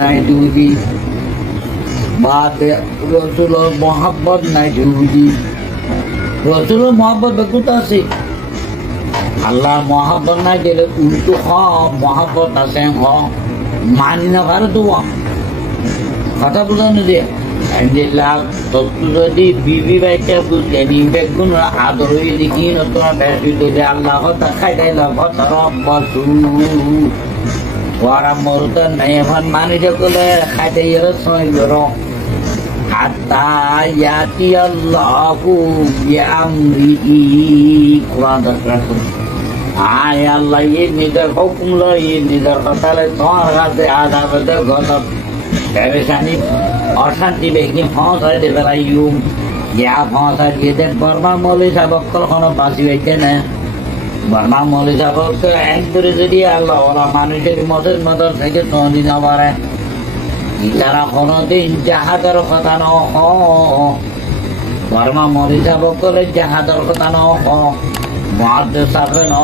নাই দুদি বাদ রসুলের মহাব্বত নাই দুদি রসুলের মহাব্বত বেকুত আছে আল্লাহর মহাব্বত নাই গেলে উল্টো মহাব্বত আছে মানি না পারে তো কথা বুঝানো যে যদি বিবি বাইকে বুঝলেন বেগুন আদর দেখি তোমার বেশি আল্লাহ খাই দিল ওরা মরুত নাই এখন মানুষ করলে খাইতে গেলে সময় বেরো আত্মায়াতি আল্লাহু বিআমরিহি কোরআন দরকার আয় আল্লাহ এই নিজের হুকুম লই নিজের কথা তোমার কাছে আদাবতে গজব পেরেশানি অশান্তি বেশি ফসাই দেবে ইউম ইয়া ফসাই দিয়ে দেন বর্মা মৌলী সাহেব কখনো বাঁচি হয়েছে না বর্মা মৌলী সাহেবকে এক করে যদি আল্লাহ ওরা মানুষের মতের মতন থেকে নদী না পারে তারা কোনোদিন জাহাজের কথা ন বর্মা মৌলী সাহেব করে জাহাজের কথা ন মহাদেশ সাহেব ন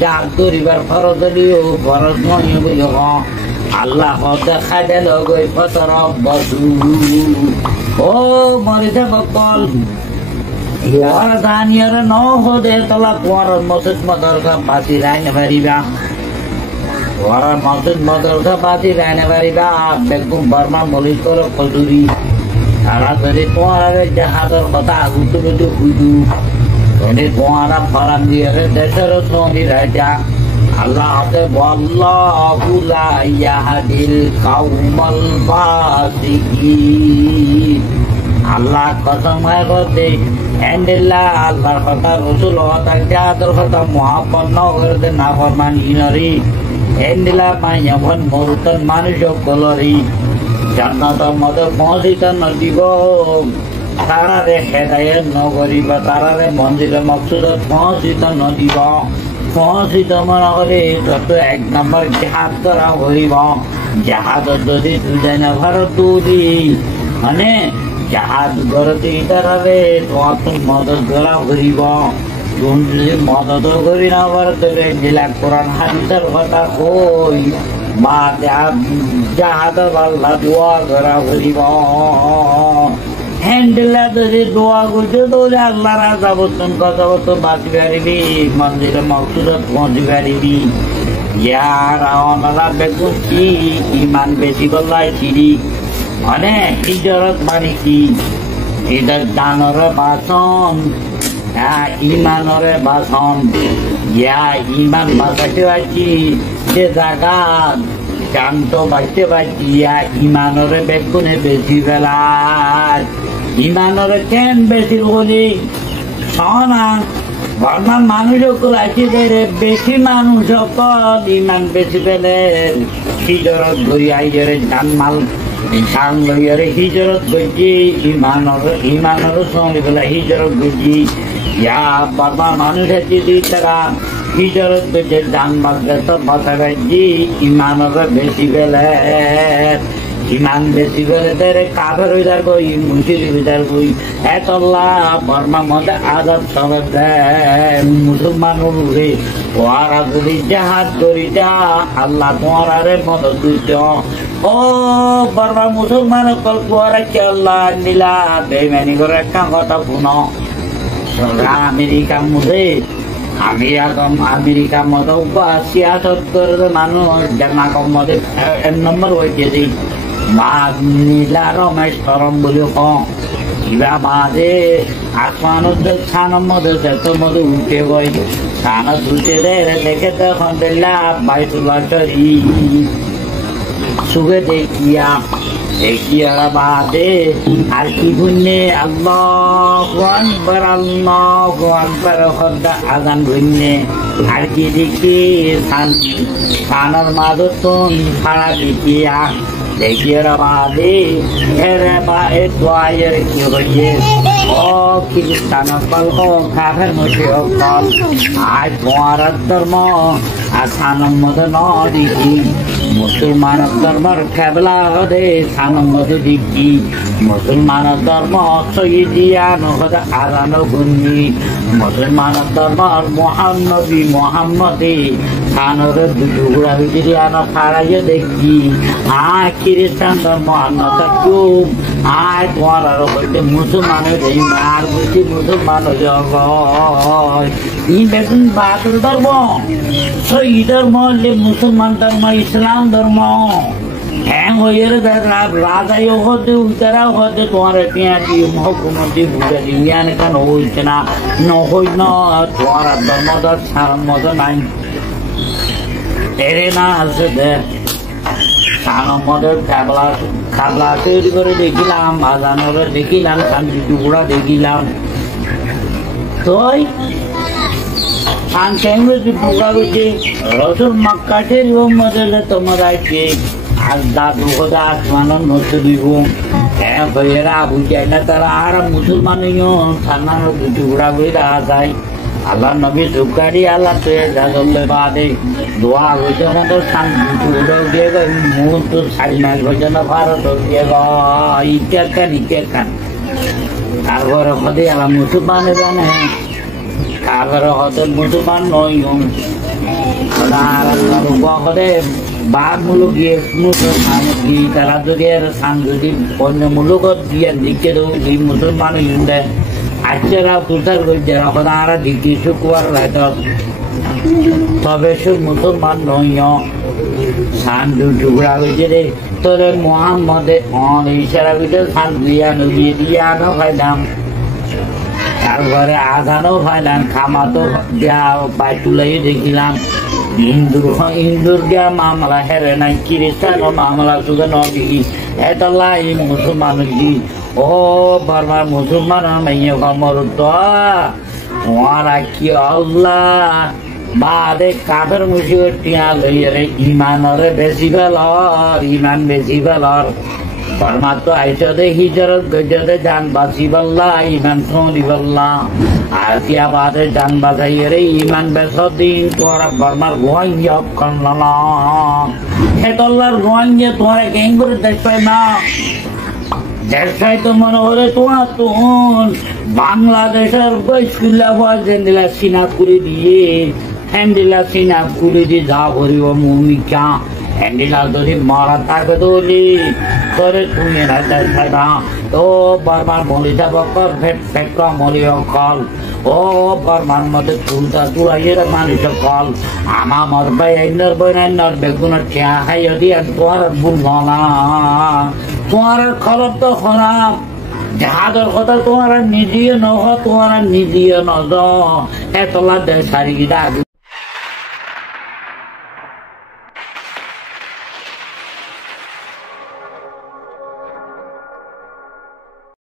জাগ করিবার খরচ দিও খরচ নয় বলি আল্লাহ দেখা দিল গই ফসর বসু ও মরিতে বকল ওরা দানিয়ার ন হদে তোলা তোমার মসজিদ মদরসা বাঁচি রাইনে পারিবা ওরা মসজিদ মদরসা বাঁচি রাইনে পারিবা বেগুম বর্মা মলিক করো কজুরি তাড়াতাড়ি তোমার জাহাজের কথা আগুতে বুঝে বুঝু তোমার ফারাম দিয়ে দেশের সঙ্গী রাজা আল্লাহ ওয়াল্লাহু লা ইয়াহদিল কাওমাল ফাসিকিন আল্লাহ কসম হয় করতে এন্ডিল্লাহ আল্লাহর কথা রাসূল কথা জাহাদের কথা মুহাব্বত না করতে না ফরমানি নরি এন্ডিল্লাহ মাইয়াবন মরুতন মানুষ কলরি জান্নাতের মধ্যে পৌঁছিত নদীব তারারে হেদায়েত নগরিব তারারে মন্দিরে মকসুদত পৌঁছিত নদীব পৌঁছিত মনে করে তত এক নম্বর জাহাজ করা হইব জাহাজত যদি দুই না ভারত দুদি মানে জাহাজ গড়তে ইতারে তোমার মদত গড়া ঘুরিব তুমি যদি মদত করি না ভারতে জেলা কোরআন হাদিসের কথা কই বা জাহাজ পাল্লা দোয়া করা ঘুরিব হ্যান্ডেলা যদি দোয়া করছে তাহলে আল্লাহ রাজা বর্তন কথা বলতো বাঁচি পারিবি মন্দিরে মকসুদত পৌঁছি পারিবি ইয়ার ওনারা বেগুন কি ইমান বেশি করলাই চিড়ি মানে হিজরত মানে কি এটা দানর বাসন ইমানরে বাসন ইয়া ইমান বাঁচাতে পারছি যে জায়গা জানতো বাঁচতে পারছি ইয়া ইমানরে বেগুনে বেশি বেলায় ইমানরে কেন বেশি বলি সনা বর্মান মানুষ আছে বেশি মানুষ ইমান বেশি পেলে হিজরত ধরি আইজরে জানমাল ধান লইয়ারে হিজরত করছি ইমানর সঙ্গে বলে হিজরত করছি ইয়া বর্মান মানুষ আছে তারা হিজরত করছে জানমাল বাঁচা পাইছি ইমানর বেশি পেলে ইমান বেশি করে দেয় কাফের হইদার কই মুশরিক হইদার কই এতল্লা বর্মার মধ্যে আজাদ সবের দেয় মুসলমান উঠে ওরা যদি জাহাজ করি যা আল্লাহ তোমার মদত দিত ও বর্মা মুসলমান ওরা কি আল্লাহ নিলা বেমানি করে একটা কথা শুনো আমেরিকার মধ্যে আমেরিকার মতো সিয়াসত করে মানুষ জানাকম মধ্যে এক নম্বর হয়েছে নীলা রমেশ তরম বলে কিবা মাঝে আসমানত ছানের মধ্যে সেতর মধ্যে উঠে গই ছানত উঠে দেয় দেখে তখন দেখলাম বাইতুল্লাহ শরীফ সুখে দেখিয়া বাদে আর কি ভুন্যে আল্লাহু আকবার আজান ভুন্যে আর কি দেখি ছানার মাঝে তুন ছাড়া দেখিয়া দেখিয়া বাদে এরে বা এ দোয়ায়ের কি হইয়ে ও খ্রিস্টান কল ও কাফের মুশরিক কল আজ তোমার ধর্ম আর ছানার মধ্যে ন দেখি মুসলমান ধর্মর খেবলা হদে সানমদ দিকি মুসলমান ধর্ম সইদিয়ান হদে আরান গুন্নি মুসলমান ধর্মর মোহাম্মদী মোহাম্মদে সানর দুটুকরা বিরিয়ানো খাড়াইয়ে দেখি আয় খ্রিস্টান ধর্ম আন্নতাকুম আয় তোমার আরো বলতে মুসলমানের এই মার বুঝি মুসলমান জগৎ ই বেগুন বাদল ধর্ম সই ধর্ম মুসলমান ধর্ম ইসলাম ধর্ম হ্যাঁ হয়ে রাজাই হতে উতারা হতে তোমার পেঁয়াজি মহকুমতি বুঝালি ইয়ান কেন হইছে না নহই না তোমার ধর্মদার সার মতো নাই এরে না আছে দেখ সানমদের খাবলা তৈরি করে দেখিলাম আজানোর দেখিলাম শান্তি টুকরা দেখিলাম তোই শান্তি টুকরা হচ্ছে রসুন মাক্কাঠের মধ্যে তোমরা আর দাদু কথা আসমানের নষ্ট দিব হ্যাঁ ভাইয়েরা বুঝাই না তারা আর মুসলমান সান্নার টুকরা করে দেখা যায় আল্লাহ নবী সুকারি আল্লাহ তুলে বাদে দোয়া হয়েছে আমাদের শান্তি দিয়ে মুহূর্ত 4.5 হয়েছে না ভারত দিয়ে ইত্যাখান তারপরে হতে আল্লাহ মুসলমান জানে তারপরে হতে মুসলমান নয় হতে বাঘমূলক গিয়ে তারা যদি যদি অন্য মূলক দিয়ে দিকে এই মুসলমান দেয় আচ্ছারা তুষার করছে এখন আর দিকে শুকুয়ার হয়তো তবে সব মুসলমান নয় শান্তু টুকরা হয়েছে রে তোরে মোহাম্মদে ইশারা ভিতরে শান দিয়া নদী দিয়া আনো খাইলাম তারপরে আধানও খাইলাম খামাতো দেয়া পাই তুলাই দেখিলাম হিন্দুর গিয়া মামলা হেরে নাই খ্রিস্টান মামলা সুখে নবী এতলা এই মুসলমান কি ও বারবার মুসলমান মাইয়ে কমর তো তোমারা কি আল্লাহ বাদে কাদের মুসিবত টিয়া লইয়ে রে ইমানরে বেশি ফেলর ইমান বেশি ফেলর পরমাত্ম আইসদে হিজরত গজদে জান বাঁচি বললা ইমান সৌদি বললা আর কিয়া বাদে জান বাঁচাইয়ে রে ইমান বেসদিন তোরা বর্মার গোয়াইয়ে অপকর্ণ হেতল্লার গোয়াইয়ে তোরা কেন করে দেখ পাই না দেশাই তো মনে হলে তোমার তখন বাংলাদেশের স্কুল্লা হ্যান্ডিলা সিনাপ করে দিয়ে হ্যান্ডিলা সিনাপ করে দিয়ে যা ভরিব ভূমিকা হ্যান্ডিলা যদি মারা থাকে তোরে তুমি না দেখাই না তো বারবার বলি যাব ফেট মলি অকল ও বারবার মধ্যে তুলতা তুলাইয়ে মানুষ কল আমার ভাই আইনার বইনার বেগুনের ঠেয়া খাই দিয়ে তোমার ভুল না তোমার খবর তো খারাপ যাহাদের কথা তোমার নিজে নহ তোমার নিজে নজ এতলা সারিগিটা আগে